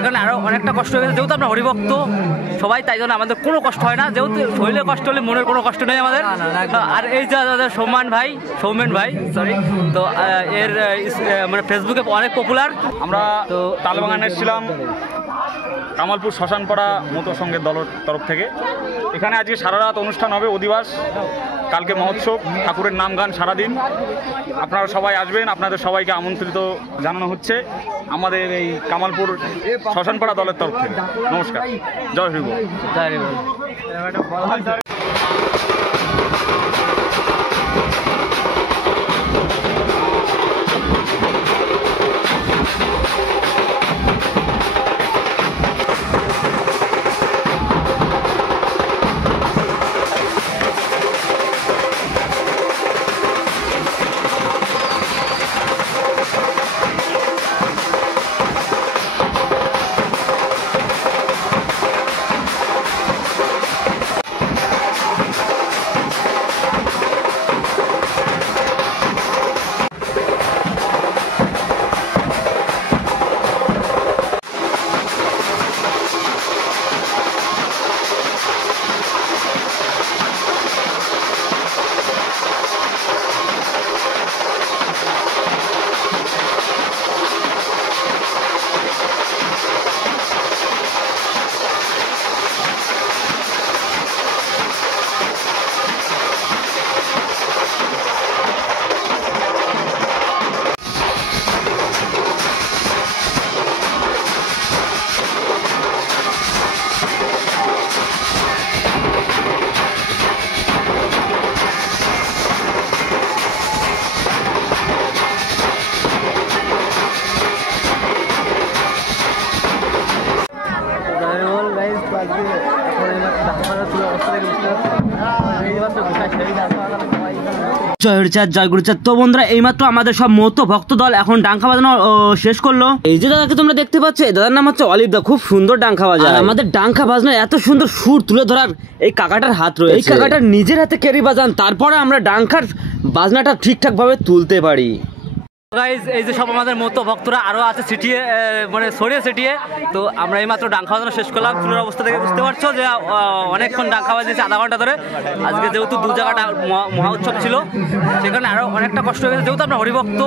সেখানে আরও অনেকটা কষ্ট হয়ে গেছে। যেহেতু আমরা হরিভক্ত সবাই, তাই জন্য আমাদের কোনো কষ্ট হয় না। যেহেতু শরীরে কষ্ট হলে মনের কোনো কষ্ট নেই আমাদের। আর এই যে সৌমেন ভাই সরি, তো এর মানে ফেসবুকে অনেক পপুলার। আমরা তো তালবাগানে এসেছিলাম কামালপুর শ্মশানপাড়া মতো সঙ্গের দলের তরফ থেকে। এখানে আজকে সারা রাত অনুষ্ঠান হবে, অধিবাস, কালকে মহোৎসব, ঠাকুরের নাম গান সারাদিন। আপনারা সবাই আসবেন, আপনাদের সবাইকে আমন্ত্রিত জানানো হচ্ছে আমাদের এই কামালপুর শ্মশানপাড়া দলের তরফ থেকে। নমস্কার, জয় হরি বল। জয় হরি বল। জয় হরিচাঁদ, জয় গুরুচাঁদ। তো বন্ধুরা, এইমাত্র আমাদের সব মতো ভক্ত দল এখন ডাঙ্কা বাজানো শেষ করলো। এই যে দাদাকে তোমরা দেখতে পাচ্ছ, এই দাদার নাম হচ্ছে অলিভ দা। খুব সুন্দর ডাঙ্কা বাজায়। আমাদের ডাঙ্কা বাজনা এত সুন্দর সুর তুলে ধরার এই কাকাটার হাত রয়েছে। এই কাকাটার নিজের হাতে ক্যারি বাজান, তারপরে আমরা ডাঙ্কার বাজনাটা ঠিকঠাক ভাবে তুলতে পারি। এই যে সব আমাদের মতো ভক্তরা আরো আছে ছিটিয়ে, মানে ছড়িয়ে ছিটিয়ে। তো আমরা এইমাত্র ডাঙ্কা বাজানো শেষ করলাম। চুলের অবস্থা থেকে বুঝতে পারছো যে অনেকক্ষণ ডাঙ্কা বাজিয়েছে, আধা ঘন্টা ধরে। আজকে যেহেতু দু জায়গাটা মহা উৎসব ছিল, সেখানে আরো অনেকটা কষ্ট হয়ে গেছে। যেহেতু আমরা হরিভক্ত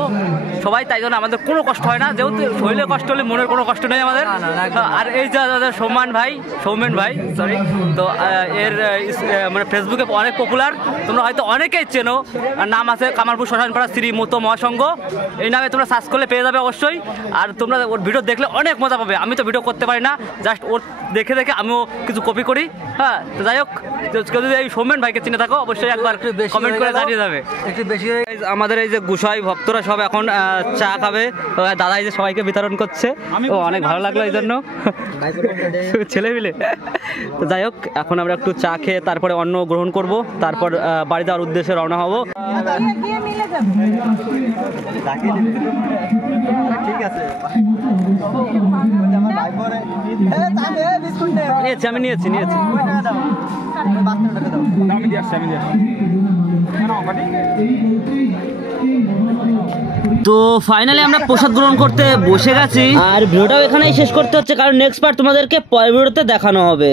সবাই, তাই জন্য আমাদের কোনো কষ্ট হয় না। যেহেতু শরীরে কষ্ট হলে মনের কোনো কষ্ট নেই আমাদের। আর এই যে সৌমেন ভাই সরি, তো এর মানে ফেসবুকে অনেক পপুলার। তোমরা হয়তো অনেকেই চেনো, নাম আছে কামালপুর শ্মশানপাড়া শ্রী মতো মহাসংঘ। এই নামে তোমরা সার্চ করলে পেয়ে যাবে অবশ্যই। আর তোমরা ওর ভিডিও দেখলে অনেক মজা পাবে। আমি তো ভিডিও করতে পারি না, জাস্ট ওর দেখে আমিও কিছু কপি করি। হ্যাঁ, তো যাই হোক, কেউ যদি এই সৌমেন ভাইকে চিনে থাকো অবশ্যই একবার কমেন্ট করে জানিয়ে যাবে। একটু বেশি আমাদের এই যে গুসাই ভক্তরা সব এখন চা খাবে। দাদা এই যে সবাইকে বিতরণ করছে, ও অনেক ভালো লাগলো এই জন্য ছেলে মিলে। তো যাই হোক, এখন আমরা একটু চা খেয়ে তারপরে অন্ন গ্রহণ করব, তারপর বাড়ি যাওয়ার উদ্দেশ্যে রওনা হবো। ঠিক আছে, আমি নিয়েছি। তো ফাইনালি আমরা প্রসাদ গ্রহণ করতে বসে গেছি। আর ভিডিওটাও এখানেই শেষ করতে হচ্ছে, কারণ নেক্সট পার্ট তোমাদেরকে পরের ভিডিওতে দেখানো হবে।